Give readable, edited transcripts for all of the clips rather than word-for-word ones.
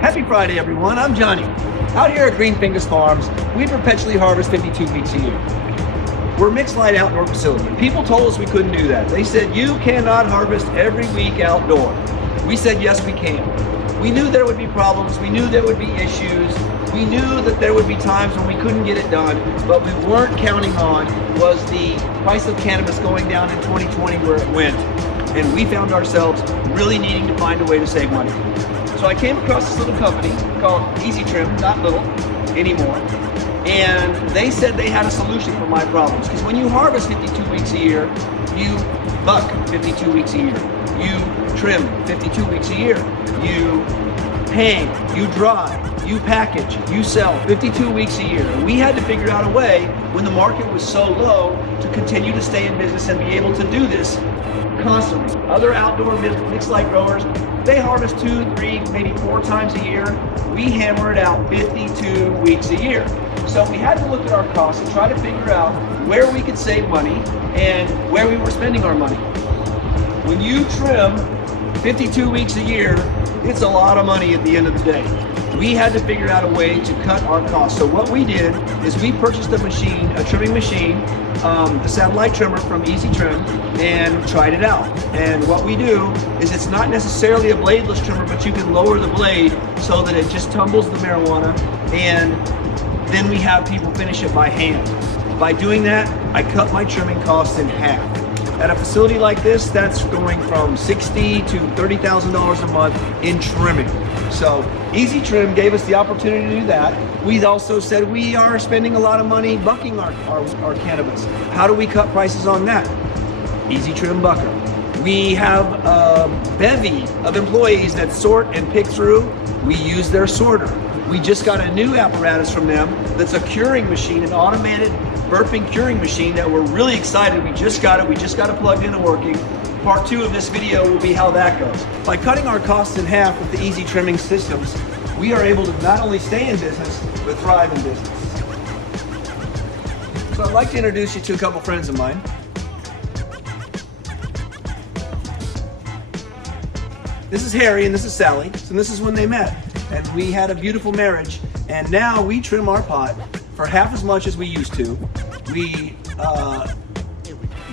Happy Friday, everyone. I'm Johnny. Out here at Green Fingers Farms, we perpetually harvest 52 weeks a year. We're a mixed light outdoor facility. People told us we couldn't do that. They said, you cannot harvest every week outdoor. We said, yes, we can. We knew there would be problems. We knew there would be issues. We knew that there would be times when we couldn't get it done. What we weren't counting on was the price of cannabis going down in 2020 where it went. And we found ourselves really needing to find a way to save money. So I came across this little company called Easy Trim, not little anymore, and they said they had a solution for my problems. Because when you harvest 52 weeks a year, you buck 52 weeks a year, you trim 52 weeks a year, you hang, you dry, you package, you sell 52 weeks a year. And we had to figure out a way when the market was so low to continue to stay in business and be able to do this constantly. Other outdoor mixed light growers, they harvest 2, 3, maybe 4 times a year. We hammer it out 52 weeks a year. So we had to look at our costs and try to figure out where we could save money and where we were spending our money. When you trim 52 weeks a year, it's a lot of money at the end of the day. We had to figure out a way to cut our costs. So what we did is we purchased a machine, a trimming machine, the satellite trimmer from Easy Trim, and tried it out. And what we do is it's not necessarily a bladeless trimmer, but you can lower the blade so that it just tumbles the marijuana, and then we have people finish it by hand. By doing that, I cut my trimming costs in half. At a facility like this, that's going from $60,000 to $30,000 a month in trimming. So Easy Trim gave us the opportunity to do that. We also said we are spending a lot of money bucking our cannabis. How do we cut prices on that? Easy Trim Bucker. We have a bevy of employees that sort and pick through. We use their sorter. We just got a new apparatus from them that's a curing machine, an automated burping curing machine that we're really excited. We just got it plugged in and working. Part 2 of this video will be how that goes. By cutting our costs in half with the Easy Trimming systems, we are able to not only stay in business, but thrive in business. So I'd like to introduce you to a couple friends of mine. This is Harry and this is Sally, and this is when they met. And we had a beautiful marriage, and now we trim our pot for half as much as we used to. We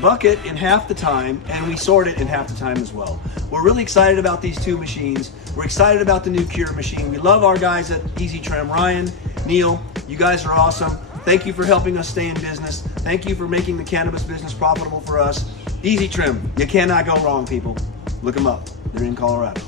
buck it in half the time, and we sort it in half the time as well. We're really excited about these 2 machines. We're excited about the new cure machine. We love our guys at Easy Trim. Ryan, Neil, you guys are awesome. Thank you for helping us stay in business. Thank you for making the cannabis business profitable for us. Easy Trim, you cannot go wrong, people. Look them up. They're in Colorado.